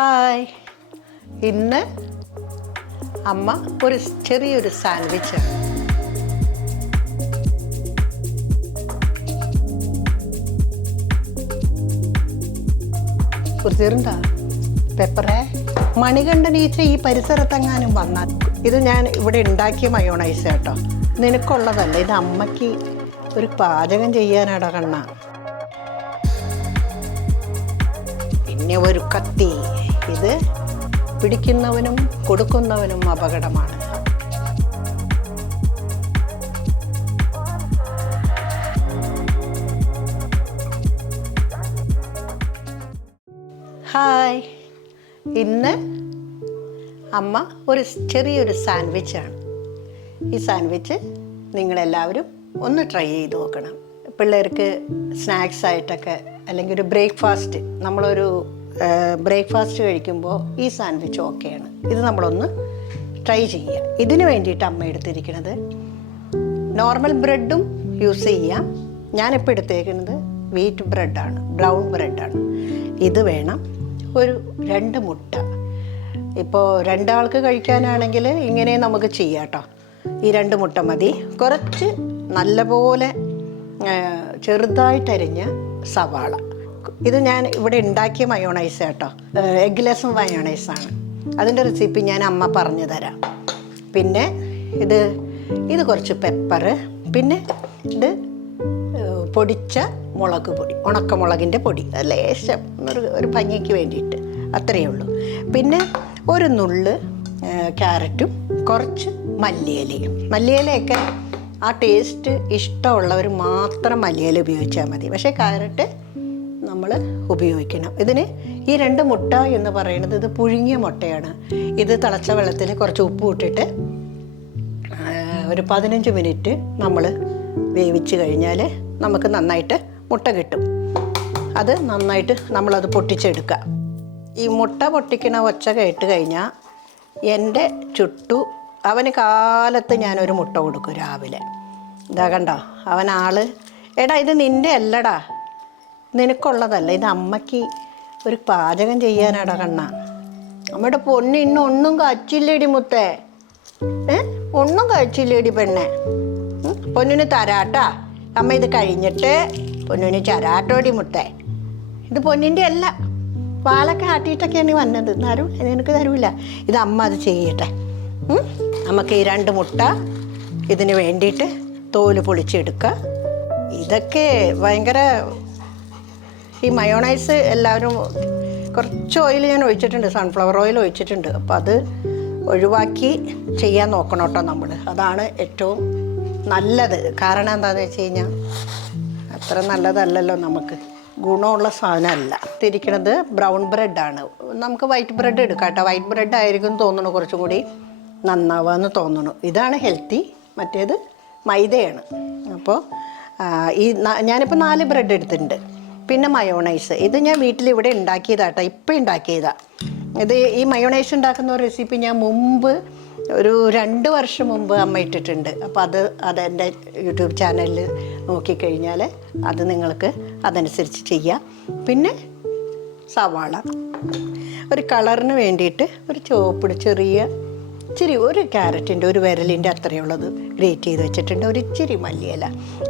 Hi, ഇന്ന് അമ്മ ഒരു ചെറിയൊരു സാൻഡ്വിച്ചാണ്. കുറിച്ചിട്ടുണ്ടോ പെപ്പറെ? മണികണ്ഠൻ ഈച്ച ഈ പരിസരത്തെങ്ങാനും വന്നാൽ ഇത് ഞാൻ ഇവിടെ ഉണ്ടാക്കിയ മയോണൈസ് കേട്ടോ, നിനക്കുള്ളതല്ല, ഇത് അമ്മയ്ക്ക് ഒരു പാചകം ചെയ്യാനാടോ കണ്ണ. പിന്നെ ഒരു കത്തി, ഇത് പിടിക്കുന്നവനും കൊടുക്കുന്നവനും അപകടമാണ്. ഹായ്, ഇന്ന് അമ്മ ഒരു ചെറിയൊരു സാൻഡ്വിച്ചാണ്. ഈ സാൻഡ്വിച്ച് നിങ്ങളെല്ലാവരും ഒന്ന് ട്രൈ ചെയ്ത് നോക്കണം. പിള്ളേർക്ക് സ്നാക്സ് ആയിട്ടൊക്കെ, അല്ലെങ്കിൽ ഒരു ബ്രേക്ക്ഫാസ്റ്റ്, നമ്മളൊരു ബ്രേക്ക്ഫാസ്റ്റ് കഴിക്കുമ്പോൾ ഈ സാൻഡ്വിച്ച് ഓക്കെയാണ്. ഇത് നമ്മളൊന്ന് ട്രൈ ചെയ്യുക. ഇതിന് വേണ്ടിയിട്ട് അമ്മ എടുത്തിരിക്കുന്നത് നോർമൽ ബ്രെഡും യൂസ് ചെയ്യാം. ഞാനിപ്പോൾ എടുത്തേക്കുന്നത് വീറ്റ് ബ്രെഡാണ്, ബ്രൗൺ ബ്രെഡാണ്. ഇത് വേണം. ഒരു 2 മുട്ട. ഇപ്പോൾ 2 ആൾക്ക് കഴിക്കാനാണെങ്കിൽ ഇങ്ങനെ നമുക്ക് ചെയ്യാം കേട്ടോ. ഈ 2 മുട്ട മതി. കുറച്ച് നല്ലപോലെ ചെറുതായിട്ടരിഞ്ഞ സവാള. ഇത് ഞാൻ ഇവിടെ ഉണ്ടാക്കിയ മയോണൈസ് കേട്ടോ, എഗ്ഗ്ലെസ് മയോണൈസാണ്. അതിൻ്റെ റെസിപ്പി ഞാൻ അമ്മ പറഞ്ഞു തരാം. പിന്നെ ഇത് കുറച്ച് പെപ്പറ്, പിന്നെ ഇത് പൊടിച്ച മുളക് പൊടി, ഉണക്കമുളകിൻ്റെ പൊടി, ലേശം ഒരു ഭംഗിക്ക് വേണ്ടിയിട്ട്, അത്രയേ ഉള്ളൂ. പിന്നെ ഒരു നുള്ള് ക്യാരറ്റും കുറച്ച് മല്ലിയിലയും. മല്ലിയിലയൊക്കെ ആ ടേസ്റ്റ് ഇഷ്ടമുള്ളവർ മാത്രം മല്ലിയില ഉപയോഗിച്ചാൽ മതി. പക്ഷേ ക്യാരറ്റ് നമ്മൾ ഉപയോഗിക്കണം. ഇതിന് ഈ 2 മുട്ട എന്ന് പറയുന്നത് ഇത് പുഴുങ്ങിയ മുട്ടയാണ്. ഇത് തിളച്ച വെള്ളത്തിൽ കുറച്ച് ഉപ്പ് ഇട്ടിട്ട് ഒരു 15 മിനിറ്റ് നമ്മൾ വേവിച്ച് കഴിഞ്ഞാൽ നമുക്ക് നന്നായിട്ട് മുട്ട കിട്ടും. അത് നന്നായിട്ട് നമ്മളത് പൊട്ടിച്ചെടുക്കുക. ഈ മുട്ട പൊട്ടിക്കണ ഒച്ച കേട്ട് കഴിഞ്ഞാൽ എൻ്റെ ചുട്ടു അവന് കാലത്ത് ഞാനൊരു മുട്ട കൊടുക്കും രാവിലെ. ഇതാ കണ്ടോ, അവനാള്, എടാ ഇത് നിൻ്റെ അല്ലടാ, നിനക്കുള്ളതല്ല, ഇത് അമ്മയ്ക്ക് ഒരു പാചകം ചെയ്യാനാടാ കണ്ണ. അമ്മയുടെ പൊന്ന് ഇന്ന് ഒന്നും കഴിച്ചില്ലേടി മുത്തേ, ഒന്നും കഴിച്ചില്ലേടി പെണ്ണെ. പൊന്നിന് തരാട്ടാ, അമ്മ ഇത് കഴിഞ്ഞിട്ട് പൊന്നിന് ചരാട്ടോടി മുത്തേ. ഇത് പൊന്നിൻ്റെ അല്ല, പാലൊക്കെ ആട്ടിയിട്ടൊക്കെയാണ് വന്നത്. നിനക്ക് തരൂല. ഇത് അമ്മ അത് ചെയ്യട്ടെ. നമുക്ക് ഈ 2 മുട്ട ഇതിന് വേണ്ടിയിട്ട് തോല് പൊളിച്ചെടുക്കുക. ഇതൊക്കെ ഭയങ്കര, ഈ മയോണൈസ് എല്ലാവരും കുറച്ച് ഓയിൽ ഞാൻ ഒഴിച്ചിട്ടുണ്ട്, സൺഫ്ലവർ ഓയിൽ ഒഴിച്ചിട്ടുണ്ട്. അപ്പോൾ അത് ഒഴിവാക്കി ചെയ്യാൻ നോക്കണം കേട്ടോ നമ്മൾ. അതാണ് ഏറ്റവും നല്ലത്. കാരണം എന്താണെന്ന് വെച്ച് കഴിഞ്ഞാൽ അത്ര നല്ലതല്ലല്ലോ, നമുക്ക് ഗുണമുള്ള സാധനമല്ല. തിരിക്കണത് ബ്രൗൺ ബ്രെഡാണ്. നമുക്ക് വൈറ്റ് ബ്രെഡ് എടുക്കാം കേട്ടോ. വൈറ്റ് ബ്രെഡ് ആയിരിക്കും തോന്നുന്നു കുറച്ചും കൂടി നന്നാവാന്ന് തോന്നുന്നു. ഇതാണ് ഹെൽത്തി, മറ്റേത് മൈദയാണ്. അപ്പോൾ ഞാനിപ്പോൾ 4 ബ്രെഡ് എടുത്തിട്ടുണ്ട്. പിന്നെ മയോണൈസ്, ഇത് ഞാൻ വീട്ടിലിവിടെ ഉണ്ടാക്കിയതാട്ടോ, ഇപ്പം ഉണ്ടാക്കിയതാണ്. ഈ മയോണൈസ് ഉണ്ടാക്കുന്ന ഒരു റെസിപ്പി ഞാൻ മുമ്പ് ഒരു 2 വർഷം മുമ്പ് അമ്മ ഇട്ടിട്ടുണ്ട്. അപ്പോൾ അതെൻ്റെ യൂട്യൂബ് ചാനലിൽ നോക്കിക്കഴിഞ്ഞാൽ അത് നിങ്ങൾക്ക് അതനുസരിച്ച് ചെയ്യാം. പിന്നെ സവാള, ഒരു കളറിന് വേണ്ടിയിട്ട് ഒരു ചുവപ്പ് ഇച്ചിരി ഒരു ക്യാരറ്റിൻ്റെ ഒരു വിരലിൻ്റെ അത്രയുള്ളത് ഗ്രേറ്റ് ചെയ്ത് വെച്ചിട്ടുണ്ട്. ഒരു ഇച്ചിരി മല്ലിയില.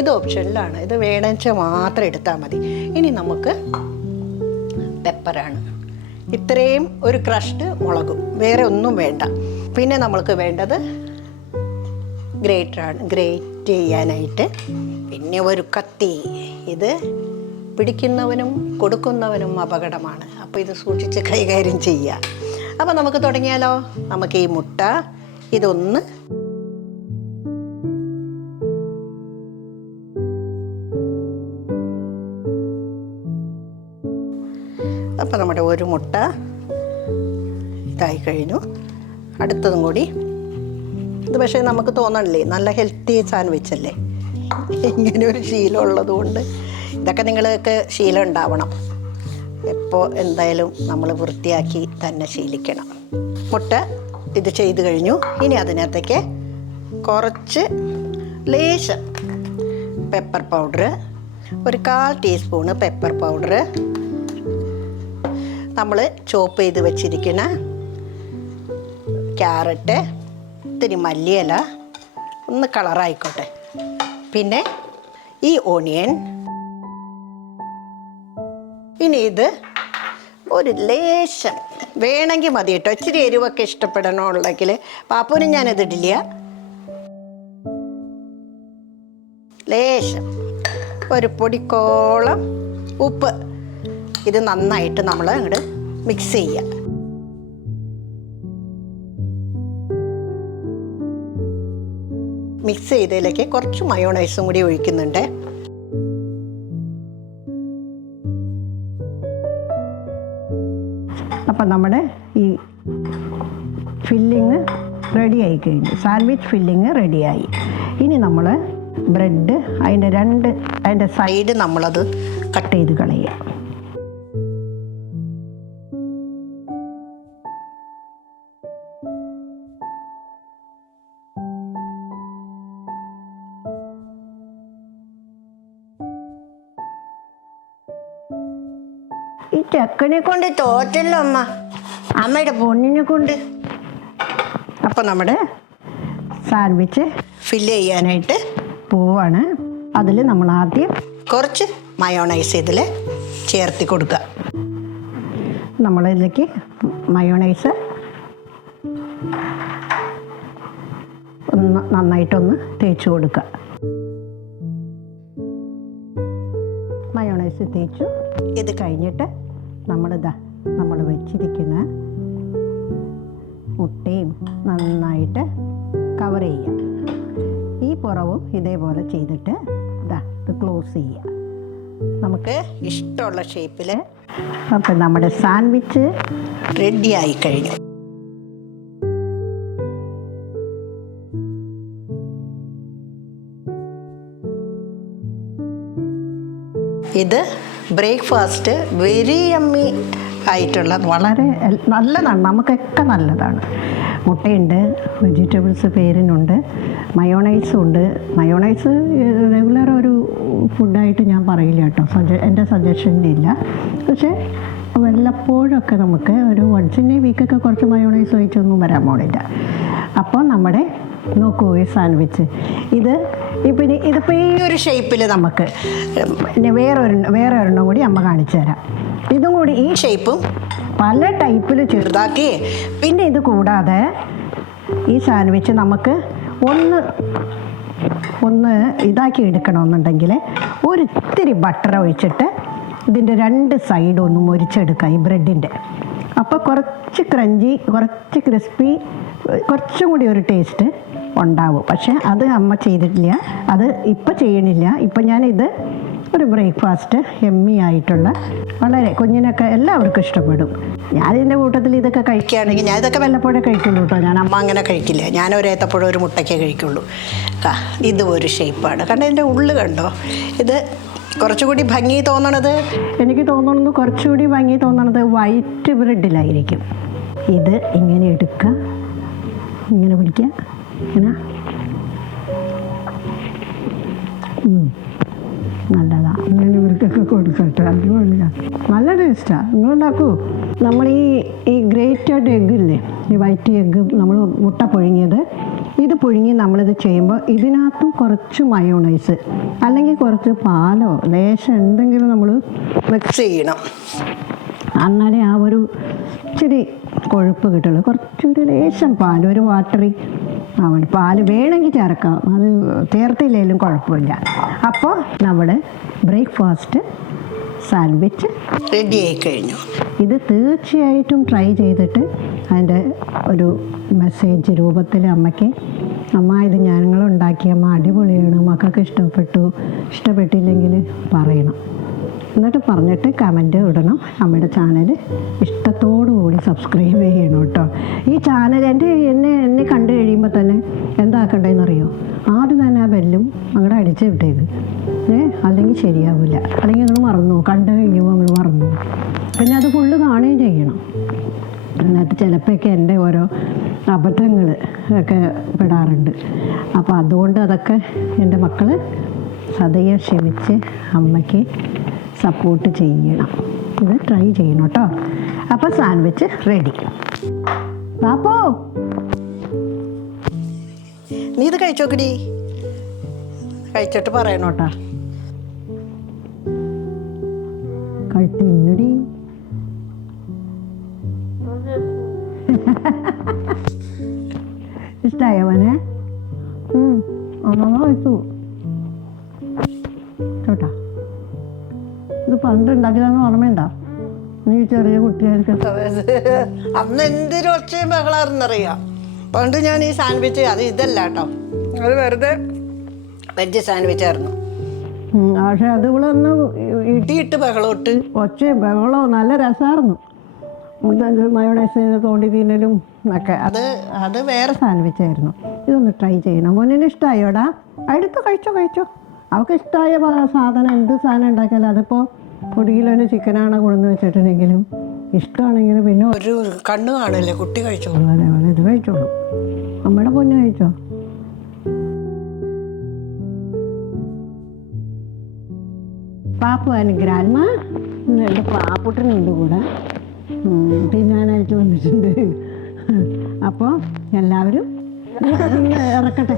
ഇത് ഓപ്ഷനിലാണ്, ഇത് വേണമെന്ന് വെച്ചാൽ മാത്രം എടുത്താൽ മതി. ഇനി നമുക്ക് പെപ്പറാണ്. ഇത്രയും ഒരു ക്രഷ്ഡ് മുളകും, വേറെ ഒന്നും വേണ്ട. പിന്നെ നമ്മൾക്ക് വേണ്ടത് ഗ്രേറ്ററാണ്, ഗ്രേറ്റ് ചെയ്യാനായിട്ട്. പിന്നെ ഒരു കത്തി. ഇത് പിടിക്കുന്നവനും കൊടുക്കുന്നവനും അപകടമാണ്. അപ്പോൾ ഇത് സൂക്ഷിച്ച് കൈകാര്യം ചെയ്യുക. അപ്പോൾ നമുക്ക് തുടങ്ങിയാലോ? നമുക്ക് ഈ മുട്ട ഇതൊന്ന് അപ്പോൾ നമ്മുടെ ഒരു മുട്ട ഇതായി കഴിഞ്ഞു. അടുത്തതും കൂടി. ഇത് പക്ഷേ നമുക്ക് തോന്നണില്ലേ, നല്ല ഹെൽത്തി സാൻഡ്വിച്ച് അല്ലേ. ഇങ്ങനെ ഒരു ശീലം ഉള്ളത് കൊണ്ട്, ഇതൊക്കെ നിങ്ങൾക്ക് ശീലം ഉണ്ടാവണം. എപ്പോൾ എന്തായാലും നമ്മൾ വൃത്തിയാക്കി തന്നെ ശീലിക്കണം. മുട്ട ഇത് ചെയ്ത് കഴിഞ്ഞു. ഇനി അതിനകത്തേക്ക് കുറച്ച് ലേശം പെപ്പർ പൗഡർ, ഒരു 1/4 ടീസ്പൂണ് പെപ്പർ പൗഡർ, നമ്മൾ ചോപ്പ് ചെയ്ത് വെച്ചിരിക്കുന്ന ക്യാരറ്റ്, ഇത്തിരി മല്ലിയില ഒന്ന് കളറായിക്കോട്ടെ, പിന്നെ ഈ ഓണിയൻ. ഇനി ഇത് ഒരു ലേശം വേണമെങ്കിൽ മതി കേട്ടോ, ഇച്ചിരി എരിവൊക്കെ ഇഷ്ടപ്പെടണമുണ്ടെങ്കിൽ. പാപ്പൂനും ഞാനിതിടില്ല. ലേശം ഒരു പൊടിക്കോളം ഉപ്പ്. ഇത് നന്നായിട്ട് നമ്മൾ അങ്ങോട്ട് മിക്സ് ചെയ്യുക. മിക്സ് ചെയ്തതിലേക്ക് കുറച്ച് മയോണൈസും കൂടി ഒഴിക്കുന്നുണ്ട്. അപ്പം നമ്മുടെ ഈ ഫില്ലിങ് റെഡിയായി കഴിഞ്ഞു. സാൻഡ്വിച്ച് ഫില്ലിങ് റെഡിയായി. ഇനി നമ്മൾ ബ്രെഡ് അതിൻ്റെ സൈഡ് നമ്മളത് കട്ട് ചെയ്ത് കളയുക. ഈ ചെക്കനെ കൊണ്ട് തോറ്റല്ലോ അമ്മ, അമ്മയുടെ പൊന്നിനെ കൊണ്ട്. അപ്പം നമ്മുടെ സാൻഡ്വിച്ച് ഫില്ല് ചെയ്യാനായിട്ട് പോവാണ്. അതിൽ നമ്മൾ ആദ്യം കുറച്ച് മയോണൈസ് ഇതിൽ ചേർത്തി കൊടുക്കുക. നമ്മളിതിലേക്ക് മയോണൈസ് നന്നായിട്ടൊന്ന് തേച്ച് കൊടുക്കുക. മയോണൈസ് തേച്ചു. ഇത് കഴിഞ്ഞിട്ട് നമ്മൾ വെച്ചിരിക്കുന്ന മുട്ടയും നന്നായിട്ട് കവർ ചെയ്യുക. ഈ പുറവും ഇതേപോലെ ചെയ്തിട്ട് ഇത് ക്ലോസ് ചെയ്യുക. നമുക്ക് ഇഷ്ടമുള്ള ഷേപ്പിൽ. അപ്പം നമ്മുടെ സാൻഡ്വിച്ച് റെഡിയായി കഴിഞ്ഞു. ഇത് ബ്രേക്ക്ഫാസ്റ്റ് വെരി യമ്മി ആയിട്ടുള്ള വളരെ നല്ലതാണ്, നമുക്കൊക്കെ നല്ലതാണ്. മുട്ടയുണ്ട്, വെജിറ്റബിൾസ് പേരിനുണ്ട്, മയോണൈസും ഉണ്ട്. മയോണൈസ് റെഗുലർ ഒരു ഫുഡായിട്ട് ഞാൻ പറയില്ല കേട്ടോ, എൻ്റെ സജഷനിലില്ല. പക്ഷേ വല്ലപ്പോഴൊക്കെ നമുക്ക് ഒരു വൺസ് ഇൻ എ വീക്കൊക്കെ കുറച്ച് മയോണൈസ് ഒഴിച്ചൊന്നും വരാൻ പോണില്ല. അപ്പോൾ നമ്മുടെ നോക്കൂ ഈ സാൻഡ്വിച്ച് പിന്നെ ഇതിപ്പോൾ ഈ ഒരു ഷേപ്പിൽ നമുക്ക് പിന്നെ വേറെ ഒരെണ്ണം കൂടി അമ്മ കാണിച്ചു തരാം. ഇതും കൂടി ഈ ഷേപ്പും പല ടൈപ്പിൽ ചെറുതാക്കി. പിന്നെ ഇത് കൂടാതെ ഈ സാൻഡ്വിച്ച് നമുക്ക് ഒന്ന് ഇതാക്കി എടുക്കണമെന്നുണ്ടെങ്കിൽ ഒരിത്തിരി ബട്ടർ ഒഴിച്ചിട്ട് ഇതിൻ്റെ രണ്ട് സൈഡും ഒന്ന് മൊരിച്ചെടുക്കുക ഈ ബ്രെഡിൻ്റെ. അപ്പോൾ കുറച്ച് ക്രഞ്ചി, കുറച്ച് ക്രിസ്പി, കുറച്ചും കൂടി ഒരു ടേസ്റ്റ് ഉണ്ടാവും. പക്ഷേ അത് അമ്മ ചെയ്തിട്ടില്ല, അത് ഇപ്പം ചെയ്യണില്ല. ഇപ്പം ഞാനിത് ഒരു ബ്രേക്ക്ഫാസ്റ്റ് എമ്മി ആയിട്ടുള്ള വളരെ കുഞ്ഞിനൊക്കെ എല്ലാവർക്കും ഇഷ്ടപ്പെടും. ഞാനിതിൻ്റെ കൂട്ടത്തിൽ ഇതൊക്കെ കഴിക്കുകയാണെങ്കിൽ ഞാൻ ഇതൊക്കെ വല്ലപ്പോഴേ കഴിക്കുള്ളൂ കേട്ടോ. ഞാൻ അമ്മ അങ്ങനെ കഴിക്കില്ല. ഞാൻ ഒരു ഏത്തപ്പഴം ഒരു മുട്ടയ്ക്കേ കഴിക്കുള്ളൂ. ഇത് ഒരു ഷേപ്പാണ്. കാരണം ഇതിൻ്റെ ഉള്ളു കണ്ടോ, ഇത് കുറച്ചുകൂടി ഭംഗി തോന്നണത്, എനിക്ക് തോന്നുന്നത് കുറച്ചുകൂടി ഭംഗി തോന്നണത് വൈറ്റ് ബ്രെഡിലായിരിക്കും. ഇത് ഇങ്ങനെ എടുക്കുക, ഇങ്ങനെ പിടിക്കുക, ഇങ്ങനെ നല്ലതാണ്. അങ്ങനെ ഇവർക്കൊക്കെ കൊടുക്കട്ടെ, അടിപൊളിയാണ്, നല്ല ടേസ്റ്റാണ്. നിങ്ങളുണ്ടാക്കൂ. നമ്മൾ ഈ ഗ്രേറ്റഡ് എഗ്ഗില്ലേ, ഈ വൈറ്റ് എഗ്ഗ് നമ്മൾ മുട്ട പുഴുങ്ങിയത്, ഇത് പുഴുങ്ങി നമ്മളിത് ചെയ്യുമ്പോൾ ഇതിനകത്തും കുറച്ച് മയോണൈസ് അല്ലെങ്കിൽ കുറച്ച് പാലോ ലേശം എന്തെങ്കിലും നമ്മൾ മിക്സ് ചെയ്യണം. എന്നാലേ ആ ഒരു ഇച്ചിരി കൊഴുപ്പ് കിട്ടുള്ളൂ. കുറച്ചൊരു ലേശം പാൽ, ഒരു വാട്ടറി ആവണം. പാൽ വേണമെങ്കിൽ ചേർക്കാം, അത് ചേർത്തില്ലെങ്കിലും കുഴപ്പമില്ല. അപ്പോൾ നമ്മുടെ ബ്രേക്ക്ഫാസ്റ്റ് സാൻഡ്വിച്ച് റെഡിയായി കഴിഞ്ഞു. ഇത് തീർച്ചയായിട്ടും ട്രൈ ചെയ്തിട്ട് അതിൻ്റെ ഒരു മെസ്സേജ് രൂപത്തിൽ അമ്മയ്ക്ക്, അമ്മ ഇത് ഞങ്ങളുണ്ടാക്കി, അമ്മ അടിപൊളിയാണ്, മക്കൾക്ക് ഇഷ്ടപ്പെട്ടില്ലെങ്കിൽ പറയണം. എന്നിട്ട് പറഞ്ഞിട്ട് കമൻറ്റ് ഇടണം. നമ്മുടെ ചാനൽ ഇഷ്ടത്തോടുകൂടി സബ്സ്ക്രൈബ് ചെയ്യണം കേട്ടോ. ഈ ചാനൽ എന്നെ കണ്ടു കഴിയുമ്പോൾ തന്നെ എന്താക്കണ്ടേന്നറിയോ, ആദ്യം തന്നെ ആ ബെല്ലും അങ്ങോട്ട് അടിച്ച് വിട്ടേക്ക്. അല്ലെങ്കിൽ ശരിയാവില്ല, അല്ലെങ്കിൽ നിങ്ങൾ മറന്നു, കണ്ടു കഴിയുമ്പോൾ നിങ്ങൾ മറന്നു. പിന്നെ അത് ഫുള്ള് കാണുകയും ചെയ്യണം. എന്നിട്ട് ചിലപ്പോഴൊക്കെ എൻ്റെ ഓരോ അബദ്ധങ്ങൾ ഒക്കെ പെടാറുണ്ട്. അപ്പോൾ അതുകൊണ്ട് അതൊക്കെ എൻ്റെ മക്കൾ സദയം ക്ഷമിച്ച് അമ്മയ്ക്ക് സപ്പോർട്ട് ചെയ്യണം. ഇത് ട്രൈ ചെയ്യണം കേട്ടോ. അപ്പം സാൻഡ്വിച്ച് റെഡി. പാപ്പോ നീ ഇത് കഴിച്ചോക്കടി, കഴിച്ചിട്ട് പറയണോട്ടാ. കഴിച്ചിടി. ഇഷ്ടായോ മോനെ? അമ്മ കഴിച്ചു ചോട്ടാ. ഇത് പണ്ട് ഉണ്ടാക്കിയതെന്ന് ഓർമ്മയുണ്ടോ? നീ ചെറിയ കുട്ടിയായിരിക്കും. അന്ന് എന്തൊരു ഒച്ചയും ബഹളാർന്നറിയാം. പണ്ട് ഞാൻ ഈ സാൻഡ്വിച്ച്, അത് ഇതല്ല കേട്ടോ, അത് വെറുതെ വെജ് സാൻഡ്വിച്ചായിരുന്നു. പക്ഷെ അത് ഇവിടെ ഒന്ന് ഇടിയിട്ട് ബഹളമിട്ട് ഒച്ചയും ബഹളവും നല്ല രസമായിരുന്നു. മയോണൈസ് തോണ്ടി തിന്നലും ഒക്കെ. അത് വേറെ സാൻഡ്വിച്ചായിരുന്നു. ഇതൊന്ന് ട്രൈ ചെയ്യണം. മോനിന് ഇഷ്ടമായോടാ? അടുത്ത് കഴിച്ചോ. അവൾക്ക് ഇഷ്ടമായ സാധനം, എന്ത് സാധനം ഉണ്ടാക്കിയാലും അതിപ്പോൾ പൊടിയിലൊരു ചിക്കനാണ് കൊണ്ടുവന്ന് വെച്ചിട്ടുണ്ടെങ്കിലും ഇഷ്ടമാണെങ്കിലും പിന്നെ ഒരു കണ്ണ് കാണില്ലേ, കുട്ടി കഴിച്ചോളൂ. അതേപോലെ ഇത് കഴിച്ചോളൂ. നമ്മുടെ പൊന്ന് കഴിച്ചോ. പാപ്പു ആൻഡ് ഗ്രാൻഡ്മ, എൻ്റെ പാപ്പുട്ടനുണ്ട് കൂടെ, തിന്നാനായിട്ട് വന്നിട്ടുണ്ട്. അപ്പോൾ എല്ലാവരും ഇറക്കട്ടെ.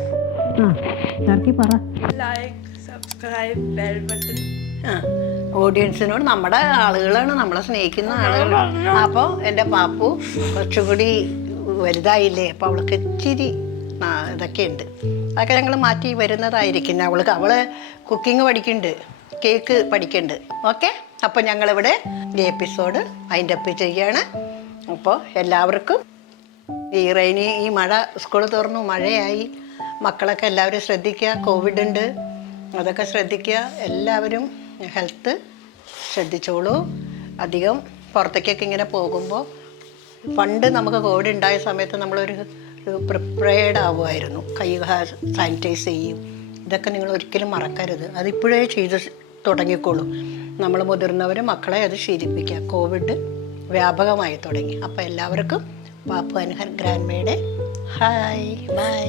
ഇറക്കി പറ. Subscribe, bell button. ഓഡിയൻസിനോട്, നമ്മുടെ ആളുകളാണ്, നമ്മളെ സ്നേഹിക്കുന്ന ആളുകളാണ്. അപ്പോൾ എൻ്റെ പാപ്പു കുറച്ചുകൂടി വലുതായില്ലേ, അപ്പോൾ അവൾക്ക് ഇച്ചിരി ഇതൊക്കെ ഉണ്ട്. അതൊക്കെ ഞങ്ങൾ മാറ്റി വരുന്നതായിരിക്കും. അവള് കുക്കിംഗ് പഠിക്കുന്നുണ്ട്, കേക്ക് പഠിക്കുന്നുണ്ട്. ഓക്കെ, അപ്പോൾ ഞങ്ങളിവിടെ ഈ എപ്പിസോഡ് വൈൻഡ് അപ്പ് ചെയ്യാണ്. അപ്പോൾ എല്ലാവർക്കും ഈ മഴ, സ്കൂൾ തുറന്നു, മഴയായി, മക്കളൊക്കെ എല്ലാവരും ശ്രദ്ധിക്കുക. കോവിഡ് ഉണ്ട്, അതൊക്കെ ശ്രദ്ധിക്കുക. എല്ലാവരും ഹെൽത്ത് ശ്രദ്ധിച്ചോളൂ. അധികം പുറത്തേക്കൊക്കെ ഇങ്ങനെ പോകുമ്പോൾ, പണ്ട് നമുക്ക് കോവിഡ് ഉണ്ടായ സമയത്ത് നമ്മളൊരു പ്രിപ്പയർഡ് ആവുമായിരുന്നു. കൈ സാനിറ്റൈസ് ചെയ്യും. ഇതൊക്കെ നിങ്ങൾ ഒരിക്കലും മറക്കരുത്. അതിപ്പോഴേ ചെയ്ത് തുടങ്ങിക്കോളൂ. നമ്മൾ മുതിർന്നവർ മക്കളെ അത് ശീലിപ്പിക്കുക. കോവിഡ് വ്യാപകമായി തുടങ്ങി. അപ്പോൾ എല്ലാവർക്കും പാപ്പു ആൻഡ് ഗ്രാൻഡ്മയുടെ ഹായ്, ബൈ.